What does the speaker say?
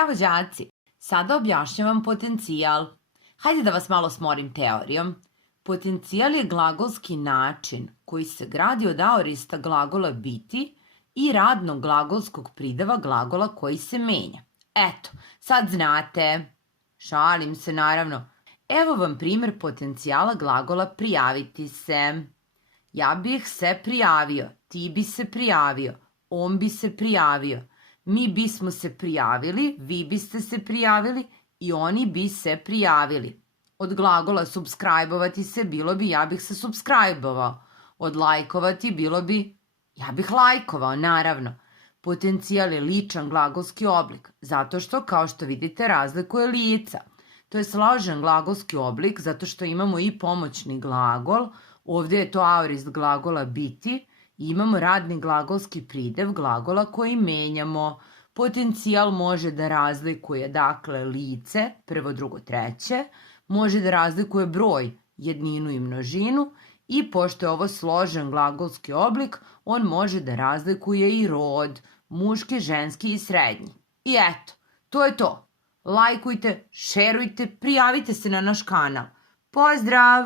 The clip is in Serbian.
Zdravo đaci, sada objašnjavam potencijal. Hajde da vas malo smorim teorijom. Potencijal je glagolski način koji se gradi od aorista glagola biti i radnog glagolskog prideva glagola koji se menja. Eto, sad znate. Šalim se naravno. Evo vam primjer potencijala glagola prijaviti se. Ja bih se prijavio, ti bi se prijavio, on bi se prijavio. Mi bismo se prijavili, vi biste se prijavili i oni bi se prijavili. Od glagola subscribe-ovati se bilo bi ja bih se subscribe-ovao. Od lajkovati bilo bi ja bih lajkovao, naravno. Potencijal je ličan glagolski oblik, zato što, kao što vidite, razlikuje lica. To je složen glagolski oblik, zato što imamo i pomoćni glagol, ovdje je to aorist glagola biti, i imamo radni glagolski pridev glagola koji menjamo. Potencijal može da razlikuje, dakle, lice, prvo, drugo, treće, može da razlikuje broj, jedninu i množinu, i pošto je ovo složen glagolski oblik, on može da razlikuje i rod, muški, ženski i srednji. I eto, to je to. Lajkujte, šerujte, prijavite se na naš kanal. Pozdrav!